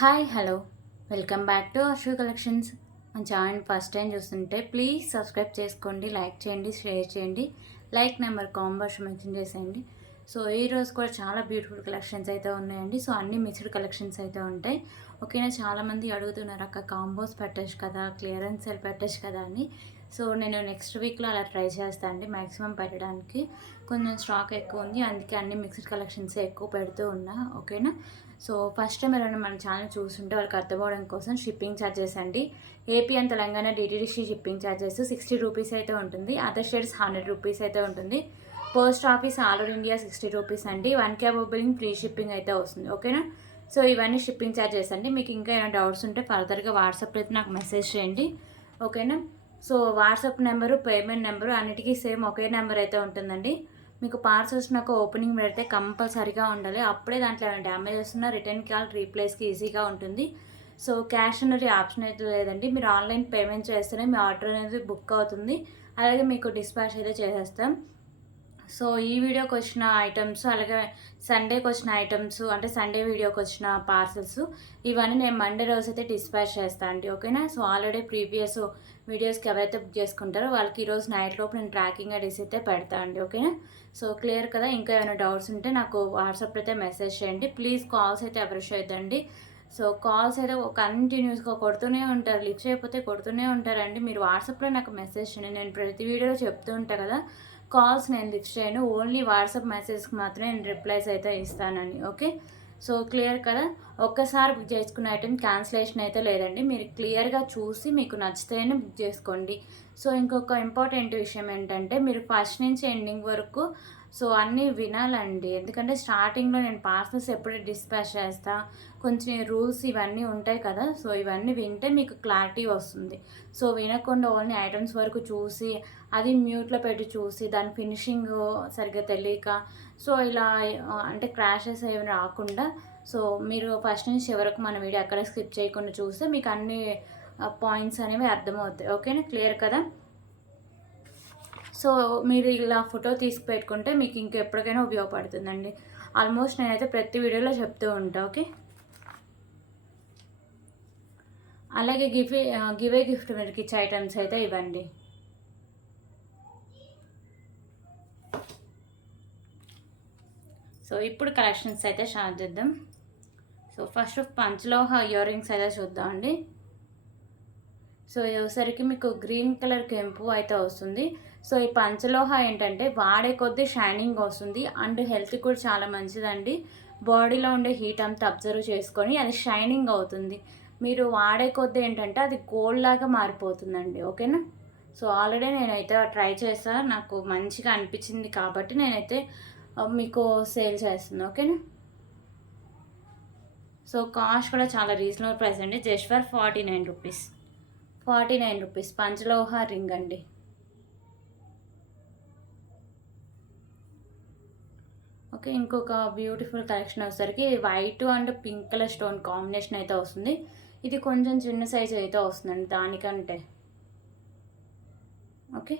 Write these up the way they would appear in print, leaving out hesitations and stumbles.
Hi hello welcome back to Ashwa collections. మన channel first time చూస్తుంటే please subscribe చేసుకోండి, like చేయండి, షేర్ చేయండి. లైక్ నెంబర్ కాంబర్స్ మెన్షన్ చేసేయండి. సో ఈరోజు కూడా చాలా బ్యూటిఫుల్ కలెక్షన్స్ అయితే ఉన్నాయండి. సో అన్ని మిక్స్డ్ కలెక్షన్స్ అయితే ఉంటాయి. ఓకేనా, చాలామంది అడుగుతున్నారు అక్క కాంబోస్ పెట్టచ్చు కదా, క్లియరెన్స్ సేల్ పెట్టచ్చు కదా అని. సో నేను నెక్స్ట్ వీక్లో అలా ట్రై చేస్తాను అండి మ్యాక్సిమం పెట్టడానికి. కొంచెం స్టాక్ ఎక్కువ ఉంది, అందుకే అన్ని మిక్స్డ్ కలెక్షన్స్ ఎక్కువ పెడుతూ ఉన్నా. ఓకేనా, సో ఫస్ట్ టైం ఎవరైనా మన ఛానల్ చూస్తుంటే వాళ్ళకి అర్థమవడం కోసం షిప్పింగ్ ఛార్జెస్ అండి. AP and Telangana DTDC shipping charges 60 rupees అయితే ఉంటుంది. అదర్ స్టేట్స్ 100 రూపీస్ అయితే ఉంటుంది. Post office all over India 60 rupees అండి. 1 క్యాబ్ బిల్లింగ్ ఫ్రీ షిప్పింగ్ అయితే వస్తుంది. ఓకేనా, సో ఇవన్నీ షిప్పింగ్ ఛార్జెస్ అండి. మీకు ఇంకా ఏమైనా డౌట్స్ ఉంటే ఫర్దర్గా వాట్సాప్లో అయితే నాకు మెసేజ్ చేయండి. ఓకేనా, so WhatsApp number, payment number అన్నిటికీ సేమ్ ఒకే నెంబర్ అయితే ఉంటుందండి. మీకు పార్సల్స్ నాకు ఓపెనింగ్ పెడితే కంపల్సరీగా ఉండాలి, అప్పుడే దాంట్లో ఏమైనా డ్యామేజెస్ ఉన్నా రిటర్న్ కాల్ రీప్లేస్కి ఈజీగా ఉంటుంది. సో క్యాష్ అనేది ఆప్షన్ అయితే లేదండి. మీరు ఆన్లైన్ పేమెంట్ చేస్తేనే మీ ఆర్డర్ అనేది బుక్ అవుతుంది, అలాగే మీకు డిస్పాచ్ అయితే చేసేస్తాం. సో ఈ వీడియోకి వచ్చిన ఐటమ్స్, అలాగే సండేకి వచ్చిన ఐటమ్స్, అంటే సండే వీడియోకి వచ్చిన పార్సల్స్, ఇవన్నీ నేను మండే రోజు అయితే డిస్పాచ్ చేస్తాను అండి. ఓకేనా, సో ఆల్రెడీ ప్రీవియస్ వీడియోస్కి ఎవరైతే బుక్ చేసుకుంటారో వాళ్ళకి ఈరోజు నైట్ లోపు నేను ట్రాకింగ్ ఐడీస్ అయితే పెడతాను అండి. ఓకేనా, సో క్లియర్ కదా. ఇంకా ఏమైనా డౌట్స్ ఉంటే నాకు వాట్సాప్ అయితే మెసేజ్ చేయండి. ప్లీజ్ కాల్స్ అయితే ఎవరు చేయొద్దండి. సో కాల్స్ అయితే కంటిన్యూస్గా కొడుతూనే ఉంటారు, లిఫ్ట్ చేయకపోతే కొడుతూనే ఉంటారండి. మీరు వాట్సాప్లో నాకు మెసేజ్ చేయండి. నేను ప్రతి వీడియోలో చెప్తూ ఉంటాను కదా, కాల్స్ నేను లిఫ్ట్ చేయను, ఓన్లీ వాట్సాప్ మెసేజ్కి మాత్రమే నేను రిప్లైస్ అయితే ఇస్తానని. ఓకే, సో క్లియర్ కదా. ఒక్కసారి బుక్ చేసుకున్న ఐటెం క్యాన్సిలేషన్ అయితే లేదండి. మీరు క్లియర్గా చూసి మీకు నచ్చితేనే బుక్ చేసుకోండి. సో ఇంకొక ఇంపార్టెంట్ విషయం ఏంటంటే, మీరు ఫస్ట్ నుంచి ఎండింగ్ వరకు సో అన్నీ వినాలండి. ఎందుకంటే స్టార్టింగ్లో నేను పార్సల్స్ ఎప్పుడు డిస్పాచ్ చేస్తా, కొంచెం రూల్స్ ఇవన్నీ ఉంటాయి కదా, సో ఇవన్నీ వింటే మీకు క్లారిటీ వస్తుంది. సో వినకుండా ఓన్లీ ఐటమ్స్ వరకు చూసి, అది మ్యూట్లో పెట్టి చూసి, దాని ఫినిషింగ్ సరిగ్గా తెలియక, సో ఇలా అంటే క్రాషెస్ ఏమి రాకుండా, సో మీరు ఫస్ట్ నుంచి చివరకు మన వీడియో అక్కడ స్కిప్ చేయకుండా చూస్తే మీకు అన్ని పాయింట్స్ అనేవి అర్థమవుతాయి. ఓకేనా, క్లియర్ కదా. సో మీరు ఇలా ఫోటో తీసి పెట్టుకుంటే మీకు ఇంకెప్పటికైనా ఉపయోగపడుతుందండి. ఆల్మోస్ట్ నేనైతే ప్రతి వీడియోలో చెప్తూ ఉంటాను. ఓకే, అలాగే గివే గిఫ్ట్ మీకు ఇచ్చే ఐటమ్స్ అయితే ఇవ్వండి. సో ఇప్పుడు కలెక్షన్స్ అయితే స్టార్ట్ చేద్దాం. సో ఫస్ట్ పంచలోహ ఇయర్ రింగ్స్ అయితే చూద్దామండి. సో వచ్చేసరికి మీకు గ్రీన్ కలర్ కెంపు అయితే వస్తుంది. సో ఈ పంచలోహ ఏంటంటే వాడే కొద్దీ షైనింగ్ వస్తుంది, అండ్ హెల్త్ కూడా చాలా మంచిదండి. బాడీలో ఉండే హీట్ అంతా అబ్జర్వ్ చేసుకొని అది షైనింగ్ అవుతుంది. మీరు వాడే కొద్దీ ఏంటంటే అది గోల్డ్ లాగా మారిపోతుందండి. ఓకేనా, సో ఆల్రెడీ నేనైతే ట్రై చేస్తాను, నాకు మంచిగా అనిపించింది కాబట్టి నేనైతే మీకు సేల్ చేస్తున్నాను. ఓకేనా, సో కాస్ట్ కూడా చాలా రీజనబుల్ ప్రైస్ అండి, జస్ట్ ఫర్ 49 రూపీస్. 49 రూపీస్ పంచలోహ రింగ్ అండి. ఓకే, ఇంకొక బ్యూటిఫుల్ కలెక్షన్ వచ్చేసరికి white and pink colour stone combination అయితే వస్తుంది. ఇది కొంచెం చిన్న సైజ్ అయితే వస్తుందండి దానికంటే. Okay,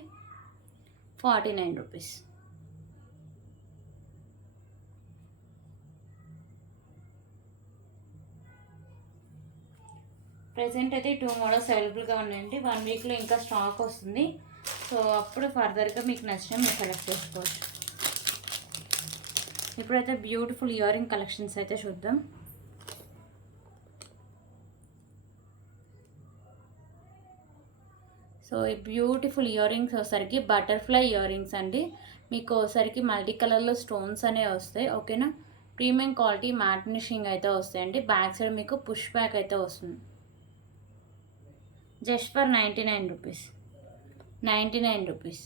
49 rupees. ప్రజెంట్ అయితే 2 మోడల్స్ అవైలబుల్గా ఉన్నాయండి. 1 వీక్లో ఇంకా స్టాక్ వస్తుంది. సో అప్పుడు ఫర్దర్గా మీకు నచ్చిన మీరు సెలెక్ట్ చేసుకోవచ్చు. ఇప్పుడైతే బ్యూటిఫుల్ ఇయర్ రింగ్ కలెక్షన్స్ అయితే చూద్దాం. సో ఈ బ్యూటిఫుల్ ఇయర్ రింగ్స్ వచ్చేసరికి బటర్ఫ్లై ఇయర్ రింగ్స్ అండి. మీకు వచ్చేసరికి మల్టీ కలర్లో స్టోన్స్ అనేవి వస్తాయి. ఓకేనా, ప్రీమియం క్వాలిటీ మ్యాట్ ఫినిషింగ్ అయితే వస్తాయండి. బ్యాక్ సైడ్ మీకు పుష్ బ్యాక్ అయితే వస్తుంది. Just for 99 rupees. 99 రూపీస్.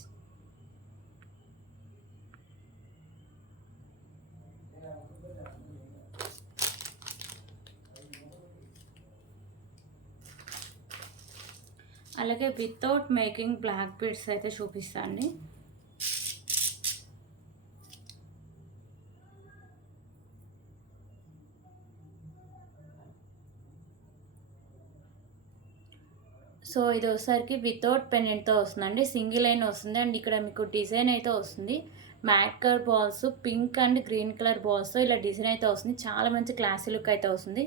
అలాగే వితౌట్ మేకింగ్ బ్లాక్ బీడ్స్ అయితే చూపిస్తాండి. సో ఇది వచ్చేసరికి వితౌట్ పెండెంట్తో వస్తుందండి, సింగిల్ లైన్ వస్తుంది. అండ్ ఇక్కడ మీకు డిజైన్ అయితే వస్తుంది. Matte colour balls, pink and green colour బాల్స్తో ఇలా డిజైన్ అయితే వస్తుంది. చాలా మంచి క్లాసీ లుక్ అయితే వస్తుంది.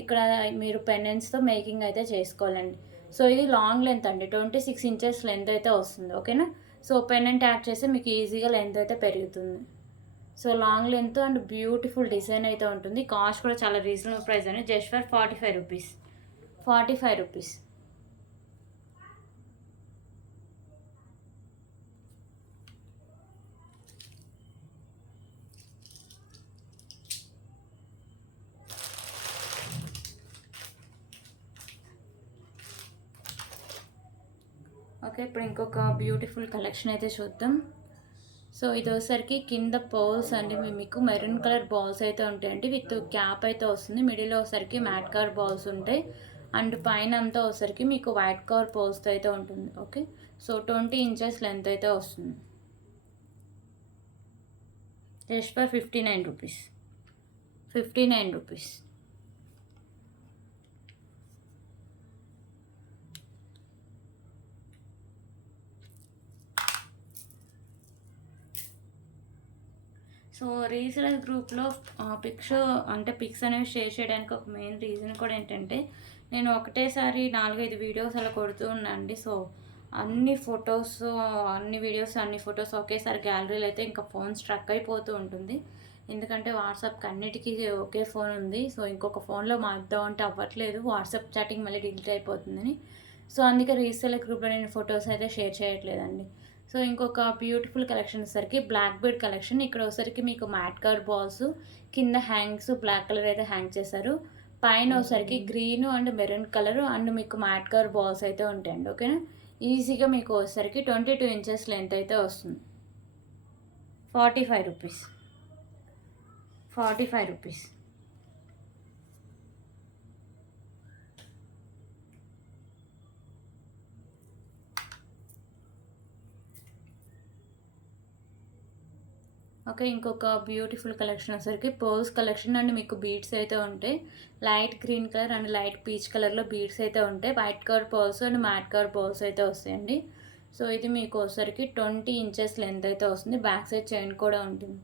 ఇక్కడ మీరు పెండెంట్స్తో మేకింగ్ అయితే చేసుకోవాలండి. సో ఇది లాంగ్ లెంత్ అండి, 26 ఇంచెస్ లెంత్ అయితే వస్తుంది. ఓకేనా. సో పెండెంట్ యాడ్ చేస్తే మీకు ఈజీగా లెంత్ అయితే పెరుగుతుంది. So long length and beautiful design అయితే ఉంటుంది. కాస్ట్ కూడా చాలా రీజనబుల్ ప్రైస్ అండి, just for 45 rupees. 45 rupees. Okay, ఇప్పుడు ఇంకొక బ్యూటిఫుల్ కలెక్షన్ అయితే చూద్దాం. సో ఇది వచ్చేసరికి కింద పర్ల్స్ అండి, మీకు మెరూన్ కలర్ బాల్స్ అయితే ఉంటాయండి, విత్ క్యాప్ అయితే వస్తుంది. మిడిల్లో వచ్చేసరికి మ్యాట్ కలర్ బాల్స్ ఉంటాయి అండ్ పైన అంతా వచ్చేసరికి మీకు వైట్ కలర్ పర్ల్స్తో అయితే ఉంటుంది. ఓకే, సో 20 ఇంచెస్ లెంత్ అయితే వస్తుంది. Just for 59 rupees. 59 rupees. So reseller గ్రూప్లో పిక్స్ అనేవి షేర్ చేయడానికి ఒక మెయిన్ రీజన్ కూడా ఏంటంటే, నేను ఒకటేసారి 4-5 వీడియోస్ అలా కొడుతూ ఉన్నానండి. సో అన్ని ఫొటోస్, అన్ని ఫొటోస్ ఒకేసారి గ్యాలరీలో అయితే ఇంకా ఫోన్ స్ట్రక్ అయిపోతూ ఉంటుంది. ఎందుకంటే వాట్సాప్కి అన్నిటికీ ఒకే ఫోన్ ఉంది. సో ఇంకొక ఫోన్లో మార్పుదాం అంటే అవ్వట్లేదు, వాట్సాప్ చాటింగ్ మళ్ళీ డిలీట్ అయిపోతుందని. సో అందుకే రీసెలర్ గ్రూప్లో నేను ఫొటోస్ అయితే షేర్ చేయట్లేదండి. సో ఇంకొక బ్యూటిఫుల్ కలెక్షన్ వచ్చేసరికి బ్లాక్ బెడ్ కలెక్షన్. ఇక్కడ వచ్చేసరికి మీకు మ్యాట్ కలర్ బాల్స్, కింద హ్యాంగ్స్ బ్లాక్ కలర్ అయితే హ్యాంగ్ చేశారు. పైన వచ్చేసరికి green and maroon colour and మీకు మ్యాట్ కలర్ బాల్స్ అయితే ఉంటాయండి. ఓకేనా. ఈజీగా మీకు వచ్చేసరికి 22 ఇంచెస్ లెంత్ అయితే వస్తుంది. 45 రూపీస్. 45 రూపీస్. ఓకే, ఇంకొక బ్యూటిఫుల్ కలెక్షన్ వచ్చేసరికి పర్ల్స్ కలెక్షన్ అండ్ మీకు బీడ్స్ అయితే ఉంటాయి. Light green colour and light peach కలర్లో బీడ్స్ అయితే ఉంటాయి. White colour pearls and mat colour pearls అయితే వస్తాయండి. సో ఇది మీకు వచ్చేసరికి 20 ఇంచెస్ లెంత్ అయితే వస్తుంది. బ్యాక్ సైడ్ చైన్ కూడా ఉంటుంది.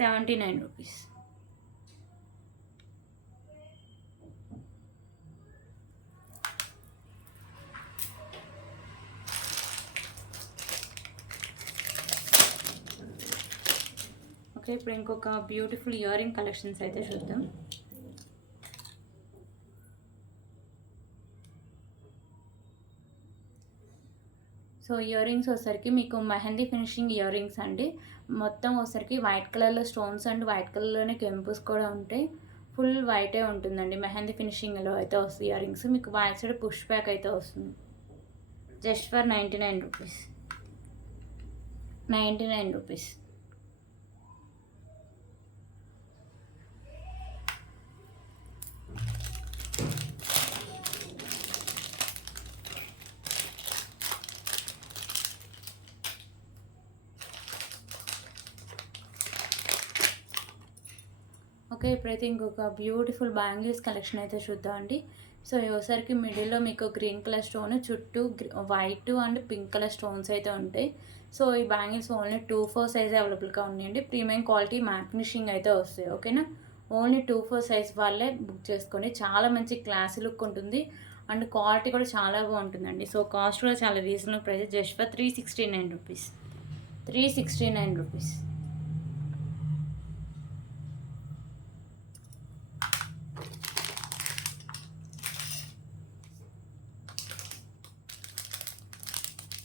79 రూపీస్. ఓకే, ఇప్పుడు ఇంకొక బ్యూటిఫుల్ ఇయర్ రింగ్ కలెక్షన్స్ అయితే చూద్దాం. సో ఇయర్ రింగ్స్ వచ్చేసరికి మీకు మెహందీ ఫినిషింగ్ ఇయర్ రింగ్స్ అండి. మొత్తం వచ్చేసరికి వైట్ కలర్లో స్టోన్స్ అండ్ వైట్ కలర్లోనే కెంపుస్ కూడా ఉంటాయి. ఫుల్ వైటే ఉంటుందండి. మెహందీ ఫినిషింగ్లో అయితే వస్తుంది ఇయర్ రింగ్స్. మీకు బ్యాక్ సైడ్ పుష్ బ్యాక్ అయితే వస్తుంది. Just for 99 rupees. 99 rupees. Okay, ఇప్పుడైతే ఇంకొక బ్యూటిఫుల్ బ్యాంగిల్స్ కలెక్షన్ అయితే చూద్దామండి. సో ఒకసారికి మిడిల్లో మీకు గ్రీన్ కలర్ స్టోన్, చుట్టూ white and pink colour stones అయితే ఉంటాయి. సో ఈ బ్యాంగిల్స్ ఓన్లీ 2-4 సైజ్ అవైలబుల్గా ఉన్నాయండి. ప్రీమియం క్వాలిటీ మ్యాట్ ఫినిషింగ్ అయితే వస్తాయి. ఓకేనా. ఓన్లీ 2-4 సైజ్ వాళ్ళే బుక్ చేసుకోండి. చాలా మంచి క్లాసీ లుక్ ఉంటుంది అండ్ క్వాలిటీ కూడా చాలా బాగుంటుందండి. సో కాస్ట్ కూడా చాలా reasonable price, just for 369 rupees. 369 rupees.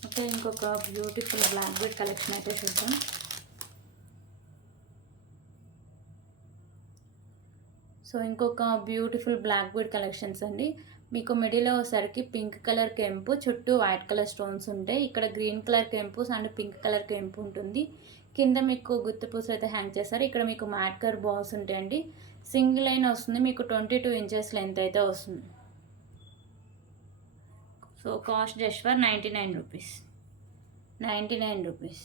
Okay, ఇంకొక బ్యూటిఫుల్ బ్లాక్ బెడ్ కలెక్షన్ అయితే చూద్దాం. సో ఇంకొక బ్యూటిఫుల్ బ్లాక్ బెడ్ కలెక్షన్స్ అండి. మీకు మిడిల్లో వచ్చేసరికి పింక్ కలర్ కెంపు, చుట్టూ వైట్ కలర్ స్టోన్స్ ఉంటాయి. ఇక్కడ గ్రీన్ కలర్ కెంపుస్ అండ్ పింక్ కలర్ కెంపు ఉంటుంది. కింద మీకు గుత్తుపూస అయితే హ్యాంగ్ చేస్తారు. ఇక్కడ మీకు మ్యాట్ కలర్ బాల్స్ ఉంటాయండి. సింగిల్ లైన్ వస్తుంది. మీకు 22 ఇంచెస్ లెంత్ అయితే వస్తుంది. So cost just for 99 rupees. 99 rupees.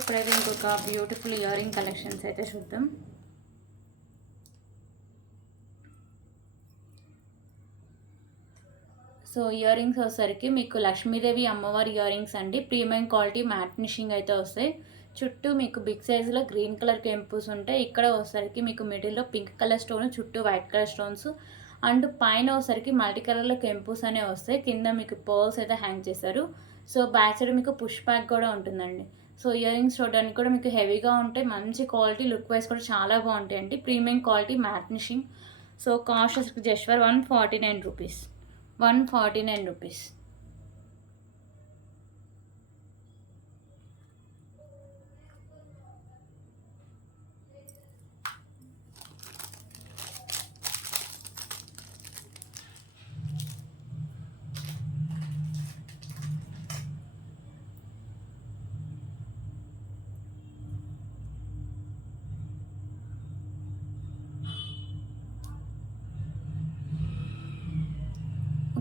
ఇప్పుడైతే ఇంకొక బ్యూటిఫుల్ ఇయర్ రింగ్ కలెక్షన్స్ అయితే చూద్దాం. సో ఇయర్ రింగ్స్ వచ్చేసరికి మీకు లక్ష్మీదేవి అమ్మవారి ఇయర్ రింగ్స్ అండి. ప్రీమియం క్వాలిటీ మ్యాట్ ఫినిషింగ్ అయితే వస్తాయి. చుట్టూ మీకు బిగ్ సైజులో గ్రీన్ కలర్ కెంపుస్ ఉంటాయి. ఇక్కడ వచ్చేసరికి మీకు మిడిల్లో పింక్ కలర్ స్టోన్, చుట్టూ వైట్ కలర్ స్టోన్స్ అండ్ పైన వచ్చేసరికి మల్టీ కలర్లో కెంపుస్ అనేవి వస్తాయి. కింద మీకు పర్ల్స్ అయితే హ్యాంగ్ చేశారు. సో బ్యాక్ సైడ్ మీకు పుష్ బ్యాక్ కూడా ఉంటుందండి. సో ఇయర్ రింగ్స్ చూడడానికి కూడా మీకు హెవీగా ఉంటాయి. మంచి క్వాలిటీ, లుక్ వైజ్ కూడా చాలా బాగుంటాయండి. Premium quality matte finishing. So cost just for 149 rupees. 149 rupees.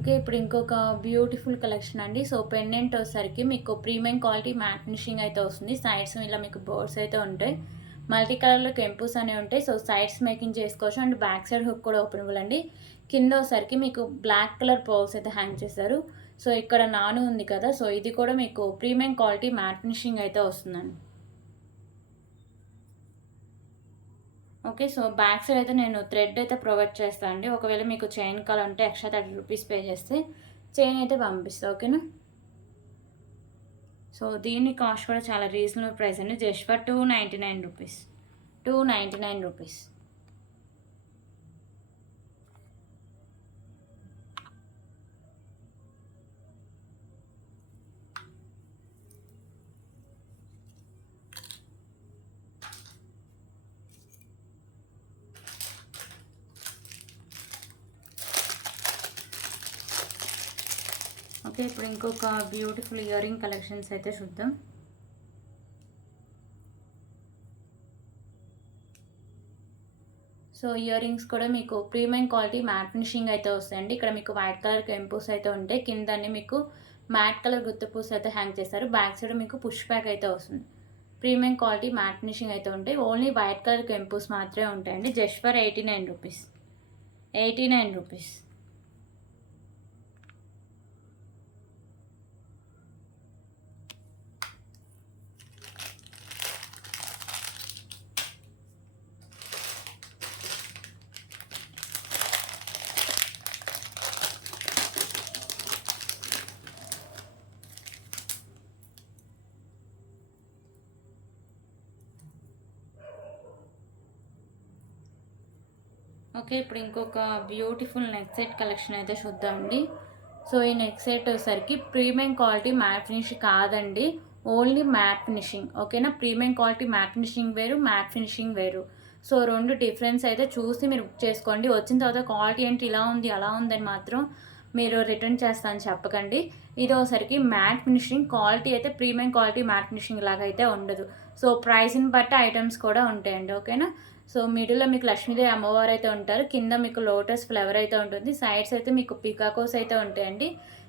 Okay, ఇప్పుడు ఇంకొక బ్యూటిఫుల్ కలెక్షన్ అండి. సో పెండెంట్ వచ్చేసరికి మీకు ప్రీమియం క్వాలిటీ మ్యాట్ ఫినిషింగ్ అయితే వస్తుంది. సైడ్స్ ఇలా మీకు బోర్డ్స్ అయితే ఉంటాయి. మల్టీ కలర్లో కెంపుస్ అనేవి ఉంటాయి. సో సైడ్స్ మేకింగ్ చేసుకోవచ్చు అండ్ బ్యాక్ సైడ్ హుక్ కూడా ఓపెనబుల్ అండి. కింద వచ్చేసరికి మీకు బ్లాక్ కలర్ పర్ల్స్ అయితే హ్యాంగ్ చేశారు. సో ఇక్కడ నాను ఉంది కదా, సో ఇది కూడా మీకు ప్రీమియం క్వాలిటీ మ్యాట్ ఫినిషింగ్ అయితే వస్తుందండి. ఓకే, సో బ్యాక్ సైడ్ అయితే నేను థ్రెడ్ అయితే ప్రొవైడ్ చేస్తాను అండి. ఒకవేళ మీకు చైన్ కావాలంటే ఎక్స్ట్రా 30 రూపీస్ పే చేస్తే చైన్ అయితే పంపిస్తాను. ఓకేనా. సో దీని కాస్ట్ కూడా చాలా రీజనబుల్ ప్రైస్ అండి. Just for 299 rupees. 299 rupees. Okay, ఇప్పుడు ఇంకొక బ్యూటిఫుల్ ఇయర్ రింగ్ కలెక్షన్స్ అయితే చూద్దాం. సో ఇయర్ రింగ్స్ కూడా మీకు ప్రీమియం క్వాలిటీ మ్యాట్ ఫినిషింగ్ అయితే వస్తాయండి. ఇక్కడ మీకు వైట్ కలర్ కెంపూస్ అయితే ఉంటాయి. కిందన్ని మీకు మ్యాట్ కలర్ గుత్తపూస్ అయితే హ్యాంగ్ చేస్తారు. బ్యాక్ సైడ్ మీకు పుష్ బ్యాక్ అయితే వస్తుంది. ప్రీమియం క్వాలిటీ మ్యాట్ ఫినిషింగ్ అయితే ఉంటాయి. ఓన్లీ వైట్ కలర్ కెంపూస్ మాత్రమే ఉంటాయండి. Just for 89 rupees. 89 rupees. Okay, ఇప్పుడు ఇంకొక బ్యూటిఫుల్ నెక్ సెట్ కలెక్షన్ అయితే చూద్దామండి. సో ఈ నెక్ సెట్ వచ్చేసరికి ప్రీమియం క్వాలిటీ మ్యాట్ ఫినిష్ కాదండి, ఓన్లీ మ్యాట్ ఫినిషింగ్. ఓకేనా. ప్రీమియం క్వాలిటీ మ్యాట్ ఫినిషింగ్ వేరు, మ్యాట్ ఫినిషింగ్ వేరు. సో రెండు డిఫరెన్స్ అయితే చూసి మీరు బుక్ చేసుకోండి. వచ్చిన తర్వాత క్వాలిటీ ఏంటి ఇలా ఉంది అలా ఉందని మాత్రం మీరు రిటర్న్ చేస్తాను చెప్పకండి. ఇది ఒకసారికి మ్యాట్ ఫినిషింగ్ క్వాలిటీ అయితే ప్రీమియం క్వాలిటీ మ్యాట్ ఫినిషింగ్ లాగా అయితే ఉండదు. సో ప్రైస్ని బట్టి ఐటమ్స్ కూడా ఉంటాయండి. ఓకేనా. సో మిడిల్లో మీకు లక్ష్మీదేవి అమ్మవారు అయితే ఉంటారు. కింద మీకు లోటస్ ఫ్లవర్ అయితే ఉంటుంది. సైడ్స్ అయితే మీకు పికాకోస్ అయితే ఉంటాయండి.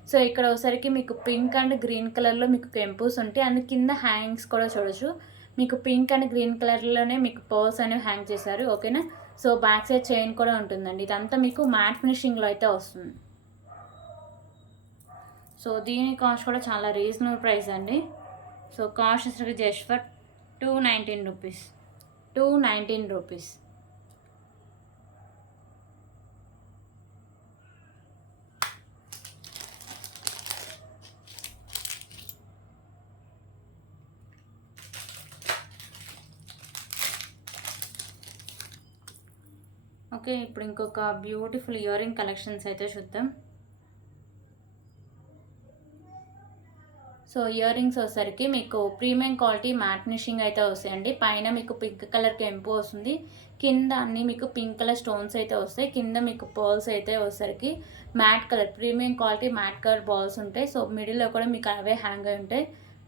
సో ఇక్కడ ఒకసారికి మీకు పింక్ అండ్ గ్రీన్ కలర్లో మీకు కెంపూస్ ఉంటాయి. అండ్ కింద హ్యాంగ్స్ కూడా చూడొచ్చు. మీకు పింక్ అండ్ గ్రీన్ కలర్లోనే మీకు పర్ల్స్ అనేవి హ్యాంగ్ చేశారు. ఓకేనా. సో బ్యాక్ సైడ్ చైన్ కూడా ఉంటుందండి. ఇదంతా మీకు మ్యాట్ ఫినిషింగ్లో అయితే వస్తుంది. సో దీని కాస్ట్ కూడా చాలా రీజనబుల్ ప్రైస్ అండి. సో కాస్ట్ వచ్చేసరికి just for 219 rupees. 219 rupees. Okay, ఇప్పుడు ఇంకొక బ్యూటిఫుల్ ఇయర్ రింగ్ కలెక్షన్స్ అయితే చూద్దాం. సో ఇయర్ రింగ్స్ వచ్చేసరికి మీకు ప్రీమియం క్వాలిటీ మ్యాట్ ఫినిషింగ్ అయితే వస్తాయండి. పైన మీకు పింక్ కలర్ కెంపు వస్తుంది. కింద అన్ని మీకు పింక్ కలర్ స్టోన్స్ అయితే వస్తాయి. కింద మీకు పర్ల్స్ అయితే వచ్చేసరికి mat colour premium quality matte colour balls ఉంటాయి. సో మిడిల్లో కూడా మీకు అవే హ్యాంగ్ అయి ఉంటాయి.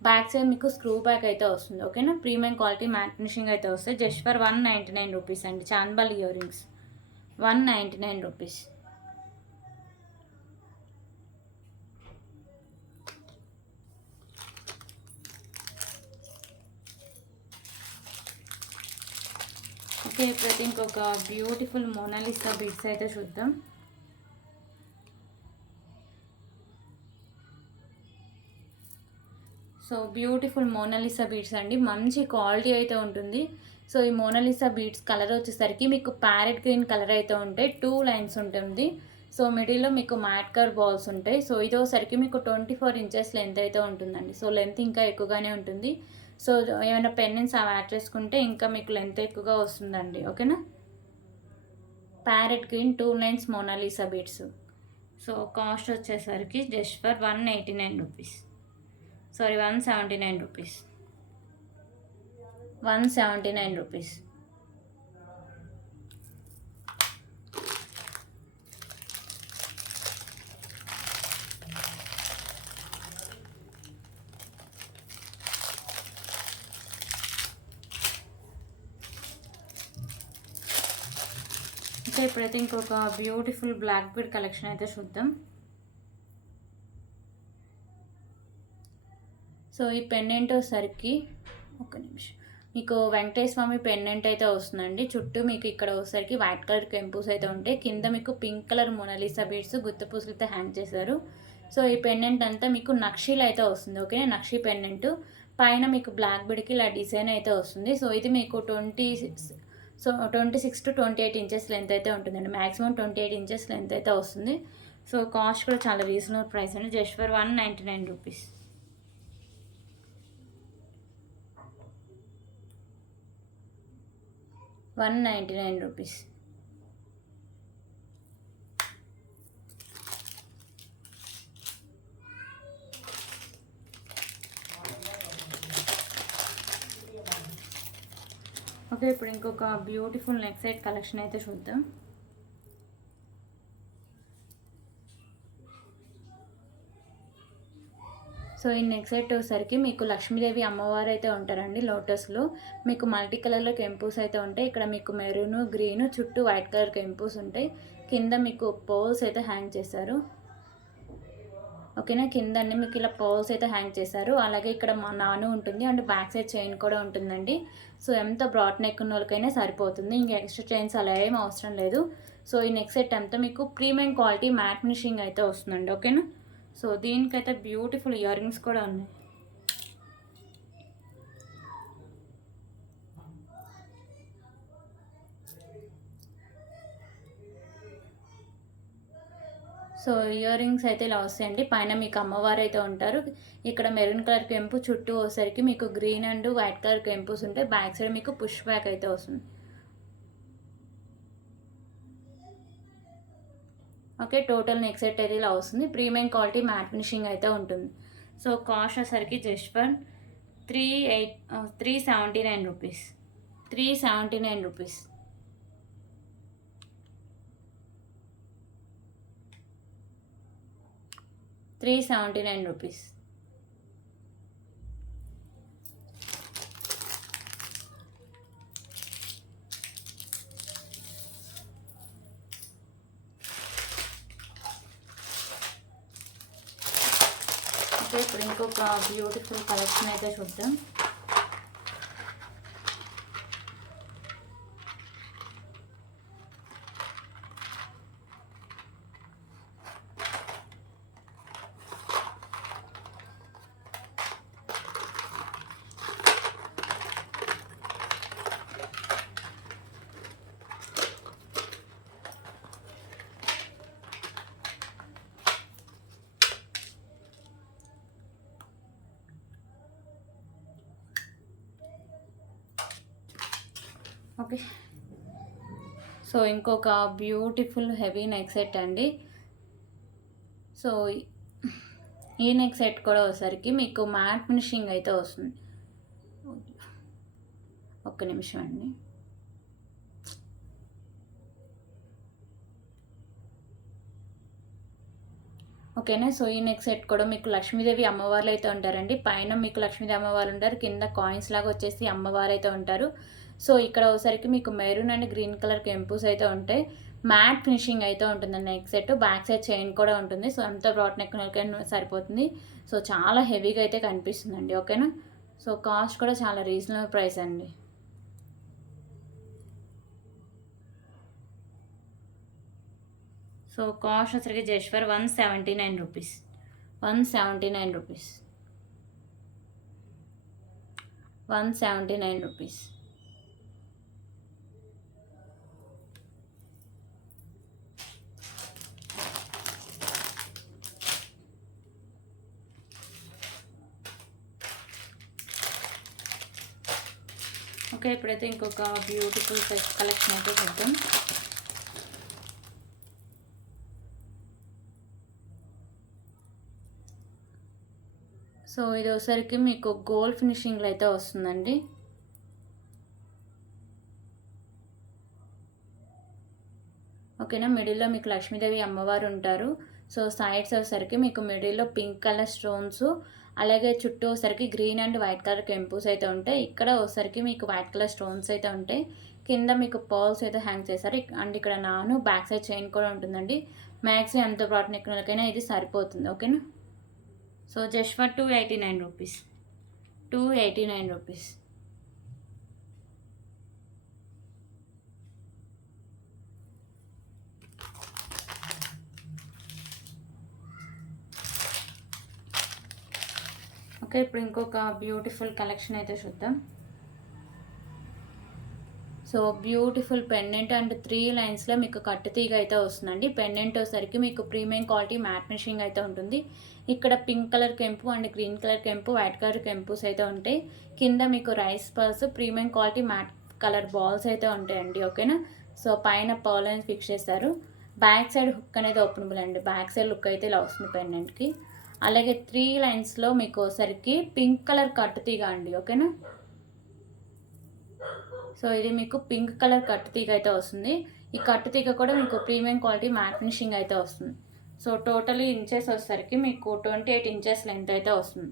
బ్యాక్ సైడ్ మీకు స్క్రూ బ్యాక్ అయితే వస్తుంది. ఓకేనా. ప్రీమియం క్వాలిటీ మ్యాట్ ఫినిషింగ్ అయితే వస్తాయి. జస్ట్ ఫర్ 199 రూపీస్ అండి. చాందబాల్ ఇయర్ రింగ్స్ 199 రూపీస్. ఓకే, ఇప్పుడైతే ఇంకొక బ్యూటిఫుల్ మోనాలిసా బీడ్స్ అయితే చూద్దాం. సో బ్యూటిఫుల్ మోనాలిసా బీడ్స్ అండి, మంచి క్వాలిటీ అయితే ఉంటుంది. సో ఈ మోనాలిసా బీడ్స్ కలర్ వచ్చేసరికి మీకు ప్యారెట్ గ్రీన్ కలర్ అయితే ఉంటాయి, 2 లైన్స్ ఉంటుంది. సో మిడిల్లో మీకు మ్యాట్ కలర్ బాల్స్ ఉంటాయి. సో ఇది ఒకసారికి మీకు 24 ఇంచెస్ లెంత్ అయితే ఉంటుందండి. సో లెంత్ ఇంకా ఎక్కువగానే ఉంటుంది. సో ఏమైనా పెండెంట్స్ అవి యాడ్ చేసుకుంటే ఇంకా మీకు లెంత్ ఎక్కువగా వస్తుందండి. ఓకేనా, parrot green 2 lines Mona Lisa beads. So cost వచ్చేసరికి just for 189 rupees, sorry 179 rupees, 179 rupees. So ఇప్పుడైతే ఇంకొక బ్యూటిఫుల్ బ్లాక్ బీడ్ కలెక్షన్ అయితే చూద్దాం. సో ఈ పెండెంట్ వచ్చేసరికి ఒక నిమిషం, మీకు వెంకటేశ్వర స్వామి పెండెంట్ అయితే వస్తుందండి. చుట్టూ మీకు ఇక్కడ వచ్చేసరికి వైట్ కలర్ కెంపూస్ అయితే ఉంటాయి. కింద మీకు పింక్ కలర్ మొనాలిసా బీడ్స్ గుత్త పూసలతో హ్యాంగ్ చేశారు. సో ఈ పెండెంట్ అంతా మీకు నక్షీలు అయితే వస్తుంది. ఓకేనా, నక్షీ పెండెంట్ పైన మీకు బ్లాక్ బీడ్కి ఇలా డిజైన్ అయితే వస్తుంది. సో ఇది మీకు 26 to 28 ఇంచెస్ లెంత్ అయితే ఉంటుందండి. మ్యాక్సిమం 28 ఇంచెస్ లెంత్ అయితే వస్తుంది. సో కాస్ట్ కూడా చాలా రీజనబుల్ ప్రైస్ అండి, జస్ట్ ఫర్ 199 రూపీస్. ₹199. ఓకే, ఇప్పుడు ఇంకొక బ్యూటిఫుల్ నెక్ సెట్ కలెక్షన్ అయితే చూద్దాం. సో ఈ నెక్ సెట్ వచ్చేసరికి మీకు లక్ష్మీదేవి అమ్మవారు అయితే ఉంటారండి లోటస్లో. మీకు మల్టీ కలర్లో కెంపూస్ అయితే ఉంటాయి. ఇక్కడ మీకు మెరూన్, గ్రీన్, చుట్టూ వైట్ కలర్ కెంపూస్ ఉంటాయి. కింద మీకు పోల్స్ అయితే హ్యాంగ్ చేశారు. ఓకేనా, కింద అన్నీ మీకు ఇలా పర్ల్స్ అయితే హ్యాంగ్ చేశారు. అలాగే ఇక్కడ మా నాను ఉంటుంది అండ్ బ్యాక్ సైడ్ చైన్ కూడా ఉంటుందండి. సో ఎంత బ్రాడ్ నెక్ ఉన్న వాళ్ళకైనా సరిపోతుంది, ఇంకా ఎక్స్ట్రా చైన్స్ అలా ఏం అవసరం లేదు. సో ఈ నెక్ సెట్ అంతా మీకు ప్రీమియం క్వాలిటీ మ్యాట్ ఫినిషింగ్ అయితే వస్తుందండి. ఓకేనా, సో దీనికైతే బ్యూటిఫుల్ ఇయర్ రింగ్స్ కూడా ఉన్నాయి. సో ఇయర్ రింగ్స్ అయితే ఇలా వస్తాయండి. పైన మీకు అమ్మవారు అయితే ఉంటారు. ఇక్కడ మెరూన్ కలర్ కెంపు, చుట్టూ వచ్చేసరికి మీకు గ్రీన్ అండ్ వైట్ కలర్ కెంపుస్ ఉంటాయి. బ్యాక్ సైడ్ మీకు పుష్ బ్యాక్ అయితే వస్తుంది. ఓకే, టోటల్ నెక్ సెట్ అయితే ఇలా వస్తుంది. ప్రీమియం క్వాలిటీ మ్యాట్ ఫినిషింగ్ అయితే ఉంటుంది. సో కాస్ట్ వచ్చేసరికి just for 379 rupees, 379 rupees. ₹379. Okay, ఇప్పుడు ఇంకొక బ్యూటిఫుల్ కలెక్షన్ అయితే చూద్దాం. ఓకే, సో ఇంకొక బ్యూటిఫుల్ హెవీ నెక్ సెట్ అండి. సో ఈ నెక్ సెట్ కూడా వచ్చేసరికి మీకు మ్యాట్ ఫినిషింగ్ అయితే వస్తుంది. ఒక్క నిమిషం అండి. ఓకేనా, సో ఈ నెక్ సెట్ కూడా మీకు లక్ష్మీదేవి అమ్మవార్లు అయితే ఉంటారండి. పైన మీకు లక్ష్మీదేవి అమ్మవారు ఉంటారు, కింద కాయిన్స్ లాగా వచ్చేసి అమ్మవారు అయితే ఉంటారు. సో ఇక్కడ ఒకసారికి మీకు మెరూన్ అండ్ గ్రీన్ కలర్ కెంపూస్ అయితే ఉంటాయి. మ్యాట్ ఫినిషింగ్ అయితే ఉంటుంది neck set. Back side chain కూడా ఉంటుంది. సో అంత బ్రాడ్ నెక్ సరిపోతుంది. సో చాలా హెవీగా అయితే కనిపిస్తుందండి. ఓకేనా, సో కాస్ట్ కూడా చాలా రీజనబుల్ ప్రైస్ అండి. సో కాస్ట్ వచ్చరికి just for 179 rupees. 179 rupees. 179 rupees. Okay, ఇప్పుడైతే ఇంకొక బ్యూటిఫుల్ కలెక్షన్ అయితే చూద్దాం. సో ఇది ఒకసారికి మీకు గోల్డ్ ఫినిషింగ్లో అయితే వస్తుందండి. ఓకేనా, మిడిల్లో మీకు లక్ష్మీదేవి అమ్మవారు ఉంటారు. సో సైడ్స్ వచ్చేసరికి మీకు మిడిల్లో పింక్ కలర్ స్టోన్స్, అలాగే చుట్టూ ఒకసారికి గ్రీన్ అండ్ వైట్ కలర్ కెంపుస్ అయితే ఉంటాయి. ఇక్కడ ఒకసారికి మీకు వైట్ కలర్ స్టోన్స్ అయితే ఉంటాయి. కింద మీకు పర్ల్స్ అయితే హ్యాంగ్ చేశారు. అండ్ ఇక్కడ బ్యాక్ సైడ్ చైన్ కూడా ఉంటుందండి. మ్యాక్సిమం ఎంత బ్రాడ్ నెక్లకైనా ఇది సరిపోతుంది. ఓకేనా, so just for 289 rupees. 289 rupees. Okay, ఇప్పుడు ఇంకొక బ్యూటిఫుల్ కలెక్షన్ అయితే చూద్దాం. సో బ్యూటిఫుల్ పెండెంట్ అండ్ 3 లైన్స్లో మీకు కట్టుతీగ అయితే వస్తుందండి. పెండెంట్ వచ్చేసరికి మీకు ప్రీమియం క్వాలిటీ మ్యాట్ ఫినిషింగ్ అయితే ఉంటుంది. ఇక్కడ పింక్ కలర్ కెంపు అండ్ గ్రీన్ కలర్ కెంపు, వైట్ కలర్ కెంపుస్ అయితే ఉంటాయి. కింద మీకు rice pearls, premium quality matte colour balls అయితే ఉంటాయండి. ఓకేనా, సో పైన పర్ల్ అనేది ఫిక్స్ చేస్తారు. బ్యాక్ సైడ్ హుక్ అనేది ఓపెనబుల్ అండి. బ్యాక్ సైడ్ లుక్ అయితే ఇలా వస్తుంది పెండెంట్కి. అలాగే 3 లైన్స్లో మీకు ఒకసారికి పింక్ కలర్ కట్టుతీగ అండి. ఓకేనా, సో ఇది మీకు పింక్ కలర్ కట్టుతీగ అయితే వస్తుంది. ఈ కట్టుతీగ కూడా మీకు ప్రీమియం క్వాలిటీ మ్యాట్ ఫినిషింగ్ అయితే వస్తుంది. సో టోటలీ ఇంచెస్ వచ్చేసరికి మీకు 28 ఇంచెస్ లెంత్ అయితే వస్తుంది.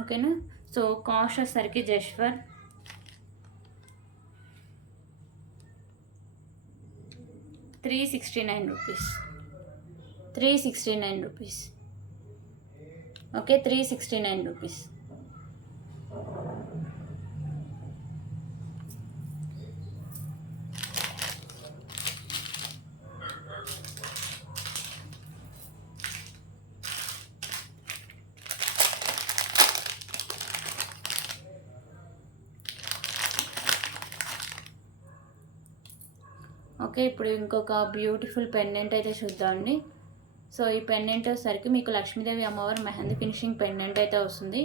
ఓకేనా, సో కాస్ట్ వచ్చేసరికి just for 369 rupees. 369 rupees. Okay, 369 rupees. Okay, ఇప్పుడు ఇంకొక బ్యూటిఫుల్ పెండెంట్ అయితే చూద్దామండి. సో ఈ పెండెంట్ వచ్చేసరికి మీకు లక్ష్మీదేవి అమ్మవారు మెహందీ ఫినిషింగ్ పెండెంట్ అయితే వస్తుంది.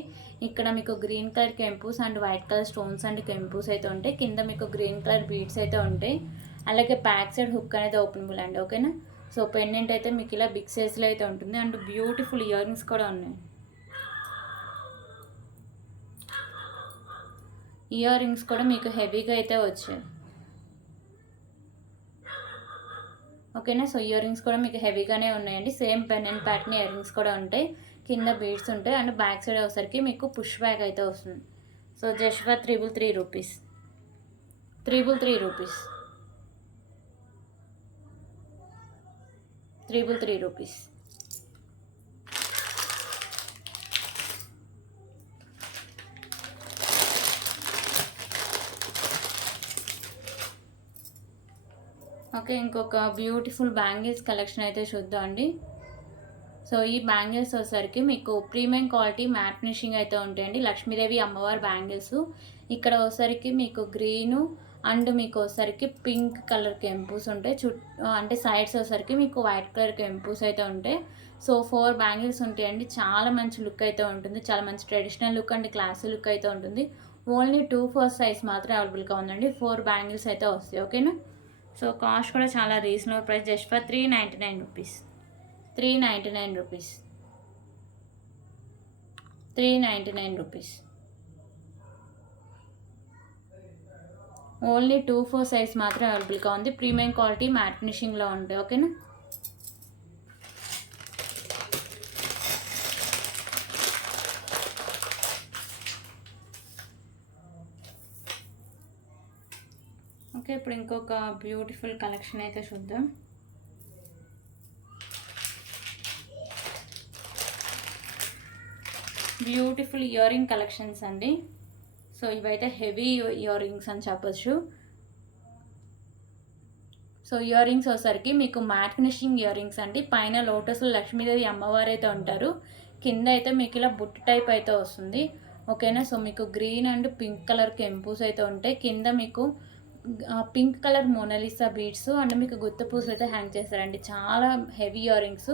ఇక్కడ మీకు గ్రీన్ కలర్ కెంపూస్ and white colour stones and కెంపూస్ అయితే ఉంటాయి. కింద మీకు గ్రీన్ కలర్ బీడ్స్ అయితే ఉంటాయి. అలాగే బ్యాక్ సైడ్ హుక్ అనేది ఓపెనబుల్ అండి. ఓకేనా, సో పెండెంట్ అయితే మీకు ఇలా బిగ్ సైజ్లో అయితే ఉంటుంది. అండ్ బ్యూటిఫుల్ ఇయర్ రింగ్స్ కూడా ఉన్నాయి. ఇయర్ రింగ్స్ కూడా మీకు హెవీగా అయితే వచ్చాయి. ఓకేనా, సో ఇయర్ రింగ్స్ కూడా మీకు హెవీగానే ఉన్నాయండి. Same pendant pattern ear rings కూడా ఉంటాయి. కింద బీడ్స్ ఉంటాయి. అండ్ బ్యాక్ సైడ్ వచ్చేసరికి మీకు పుష్ బ్యాక్ అయితే వస్తుంది. So just for 333 rupees. 333 rupees. 333 rupees. Okay, ఇంకొక బ్యూటిఫుల్ బ్యాంగిల్స్ కలెక్షన్ అయితే చూద్దాం అండి. సో ఈ బ్యాంగిల్స్ వచ్చేసరికి మీకు ప్రీమియం క్వాలిటీ మ్యాట్ ఫినిషింగ్ అయితే ఉంటాయండి. లక్ష్మీదేవి అమ్మవారి బ్యాంగిల్స్. ఇక్కడ వచ్చేసరికి మీకు గ్రీను అండ్ మీకు వచ్చేసరికి పింక్ కలర్ కెంపూస్ ఉంటాయి. అంటే సైడ్స్ వచ్చేసరికి మీకు వైట్ కలర్ కెంపూస్ అయితే ఉంటాయి. సో 4 బ్యాంగిల్స్ ఉంటాయండి. చాలా మంచి లుక్ అయితే ఉంటుంది. చాలా మంచి traditional look and classy look అయితే ఉంటుంది. ఓన్లీ 2/4 సైజ్ మాత్రం అవైలబుల్గా ఉందండి. 4 బ్యాంగిల్స్ అయితే వస్తాయి. ఓకేనా, సో కాస్ట్ కూడా చాలా reasonable price. Just for 399 rupees. 399 rupees. 399 rupees. Only 2/4 size మాత్రం అవైలబుల్గా ఉంది. ప్రీమియం క్వాలిటీ మ్యాట్ ఫినిషింగ్లో ఉంటాయి. ఓకేనా, ఓకే, ఇప్పుడు ఇంకొక బ్యూటిఫుల్ కలెక్షన్ అయితే చూద్దాం. బ్యూటిఫుల్ ఇయర్ రింగ్ కలెక్షన్స్ అండి. సో ఇవైతే హెవీ ఇయర్ రింగ్స్ అని చెప్పచ్చు. సో ఇయర్ రింగ్స్ వచ్చేసరికి మీకు మ్యాట్ ఫినిషింగ్ ఇయర్ రింగ్స్ అండి. పైన లోటస్లో లక్ష్మీదేవి అమ్మవారు అయితే ఉంటారు. కింద అయితే మీకు ఇలా బుట్ట టైప్ అయితే వస్తుంది. ఓకేనా. సో మీకు గ్రీన్ అండ్ పింక్ కలర్ కెంపూస్ అయితే ఉంటాయి. కింద మీకు pink colour Mona Lisa beads and మీకు గుత్త పూసలు అయితే హ్యాంగ్ చేస్తారండి. చాలా heavy earrings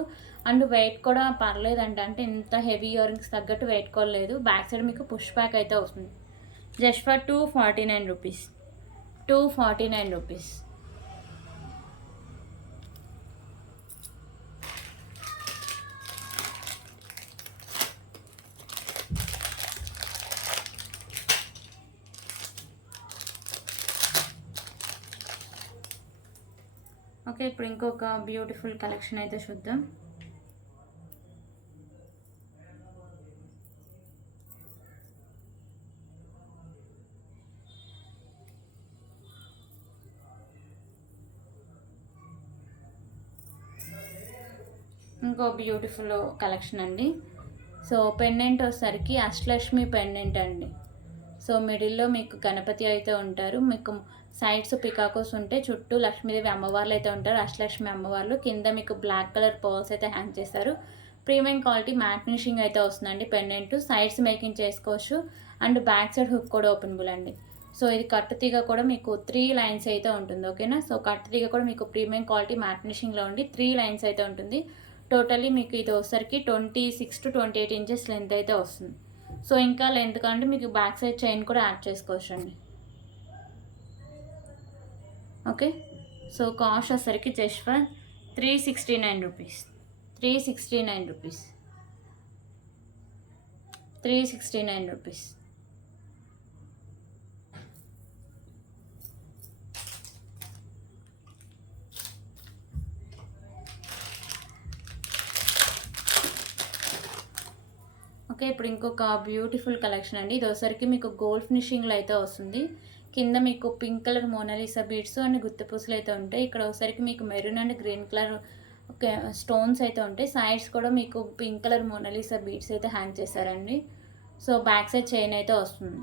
and weight కూడా పర్లేదండి. అంటే ఇంత హెవీ ఇయర్ రింగ్స్ తగ్గట్టు వెయిట్ కూడా లేదు. బ్యాక్ సైడ్ మీకు పుష్ బ్యాక్ అయితే వస్తుంది. Just for 249 rupees. 249 rupees. Okay, ఇప్పుడు ఇంకొక బ్యూటిఫుల్ కలెక్షన్ అయితే చూద్దాం. ఇంకో బ్యూటిఫుల్ కలెక్షన్ అండి. సో పెండెంట్ వచ్చేసరికి అష్టలక్ష్మి పెండెంట్ అండి. సో మిడిల్లో మీకు గణపతి అయితే ఉంటారు. మీకు సైడ్స్ పికాకోస్ ఉంటే చుట్టూ లక్ష్మీదేవి అమ్మవార్లు అయితే ఉంటారు. అష్టలక్ష్మి అమ్మవార్లు. కింద మీకు బ్లాక్ కలర్ పర్ల్స్ అయితే హ్యాంగ్ చేస్తారు. ప్రీమియం క్వాలిటీ మ్యాట్ ఫినిషింగ్ అయితే వస్తుందండి పెండెంట్. సైడ్స్ మేకింగ్ చేసుకోవచ్చు అండ్ బ్యాక్ సైడ్ హుక్ కూడా ఓపెనబుల్ అండి. సో ఇది కట్టు తీగ కూడా మీకు 3 లైన్స్ అయితే ఉంటుంది. ఓకేనా. సో కట్టు తీగ కూడా మీకు ప్రీమియం క్వాలిటీ మ్యాట్ ఫినిషింగ్లో ఉండి 3 లైన్స్ అయితే ఉంటుంది. టోటల్లీ మీకు ఇది వచ్చేసరికి 26 to 28 ఇంచెస్ లెంత్ అయితే వస్తుంది. సో ఇంకా లెంత్ కంటే మీకు బ్యాక్ సైడ్ చైన్ కూడా యాడ్ చేసుకోవచ్చు అండి. ఓకే. సో కాస్ట్ వచ్చేసరికి just for 369 rupees. 369 rupees. 369 rupees. Okay, ఇప్పుడు ఇంకొక బ్యూటిఫుల్ కలెక్షన్ అండి. ఇది వచ్చేసరికి మీకు గోల్డ్ ఫినిషింగ్లో అయితే వస్తుంది. కింద మీకు pink colour Mona Lisa beads and గుత్తపూసలు అయితే ఉంటాయి. ఇక్కడ వచ్చేసరికి మీకు maroon and green colour stones అయితే ఉంటాయి. సైడ్స్ కూడా మీకు పింక్ కలర్ మోనాలిసా బీడ్స్ అయితే హ్యాంగ్ చేశారండి. సో బ్యాక్ సైడ్ చైన్ అయితే వస్తుంది.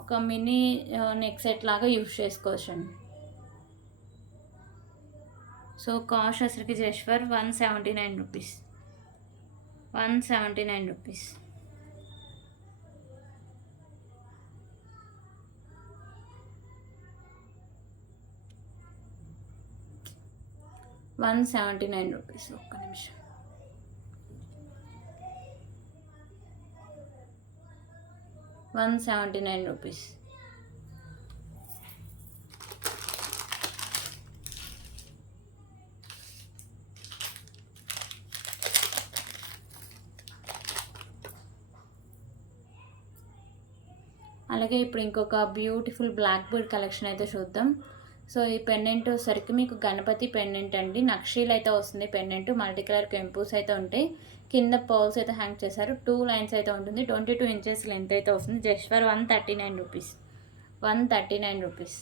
ఒక మినీ నెక్ సెట్ లాగా యూజ్ చేసుకోవచ్చు అండి. సో కాస్ట్ వచ్చేసరికి just for 179 rupees. 179 rupees. Rupees. ఒక్క నిమిషం. రూపీస్. అలాగే ఇప్పుడు ఇంకొక బ్యూటిఫుల్ బ్లాక్ బీడ్ కలెక్షన్ అయితే చూద్దాం. సో ఈ పెండెంట్ సరికి మీకు గణపతి పెండెంట్ అండి. నక్షీలు అయితే వస్తుంది పెండెంట్. మల్టీ కలర్ కెంపూస్ అయితే ఉంటాయి. కింద పర్ల్స్ అయితే హ్యాంగ్ చేశారు. 2 లైన్స్ అయితే ఉంటుంది. 22 ఇంచెస్ లెంత్ అయితే వస్తుంది. Just for 139 rupees. 139 rupees.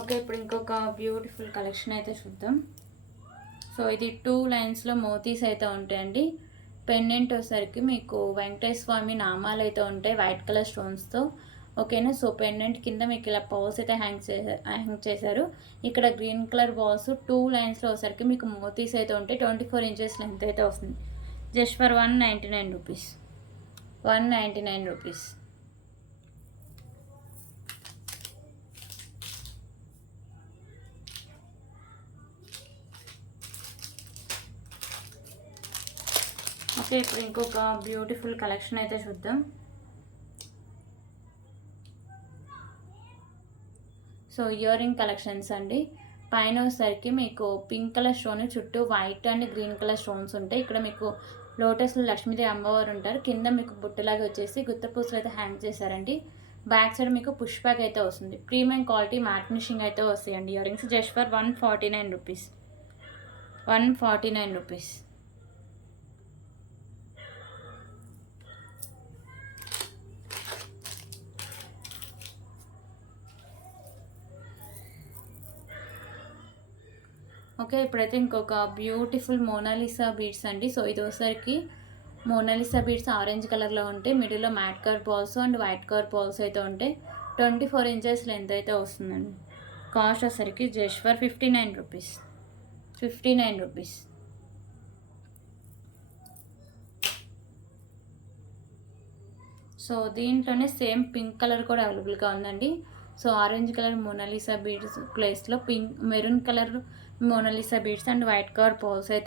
Okay, ఇప్పుడు ఇంకొక బ్యూటిఫుల్ కలెక్షన్ అయితే చూద్దాం. సో ఇది 2 లైన్స్లో మోతీస్ అయితే ఉంటాయండి. పెండెంట్ వచ్చేసరికి మీకు వెంకటేశ్వర స్వామి నామాలు అయితే ఉంటాయి వైట్ కలర్ స్టోన్స్తో. ఓకేనా. సో పెండెంట్ కింద మీకు ఇలా పర్ల్స్ అయితే హ్యాంగ్ చేశారు. ఇక్కడ గ్రీన్ కలర్ బాల్స్ 2 లైన్స్లో వచ్చేసరికి మీకు మోతీస్ అయితే ఉంటాయి. 24 ఇంచెస్ లెంత్ అయితే వస్తుంది. Just for 199 rupees. 199 rupees. Okay, ఇప్పుడు ఇంకొక బ్యూటిఫుల్ కలెక్షన్ అయితే చూద్దాం. సో ఇయర్ రింగ్ కలెక్షన్స్ అండి. పైన వచ్చేసరికి మీకు పింక్ కలర్ స్టోన్ చుట్టూ white and green colour stones ఉంటాయి. ఇక్కడ మీకు లోటస్లో లక్ష్మీదేవి అమ్మవారు ఉంటారు. కింద మీకు బుట్టలాగా వచ్చేసి గుత్తపూసలు అయితే హ్యాంగ్ చేశారండి. బ్యాక్ సైడ్ మీకు పుష్ బ్యాక్ అయితే వస్తుంది. ప్రీమియం క్వాలిటీ మ్యాట్ ఫినిషింగ్ అయితే వస్తాయండి ear rings. Just for 149 rupees. 149 rupees. Okay, ఇప్పుడైతే ఇంకొక బ్యూటిఫుల్ మోనాలిసా బీడ్స్ అండి. సో ఇది వచ్చేసరికి మోనాలిసా బీడ్స్ ఆరెంజ్ కలర్లో ఉంటాయి. మిడిల్లో mat colour balls and white colour balls అయితే ఉంటాయి. 24 ఇంచెస్ లెంత్ అయితే వస్తుందండి. కాస్ట్ వచ్చేసరికి just for 59 rupees. 59 rupees. So దీంట్లోనే సేమ్ పింక్ కలర్ కూడా అవైలబుల్గా ఉందండి. So orange colour Mona Lisa beads ప్లేస్లో pink maroon colour Mona Lisa beads and white colour balls అయితే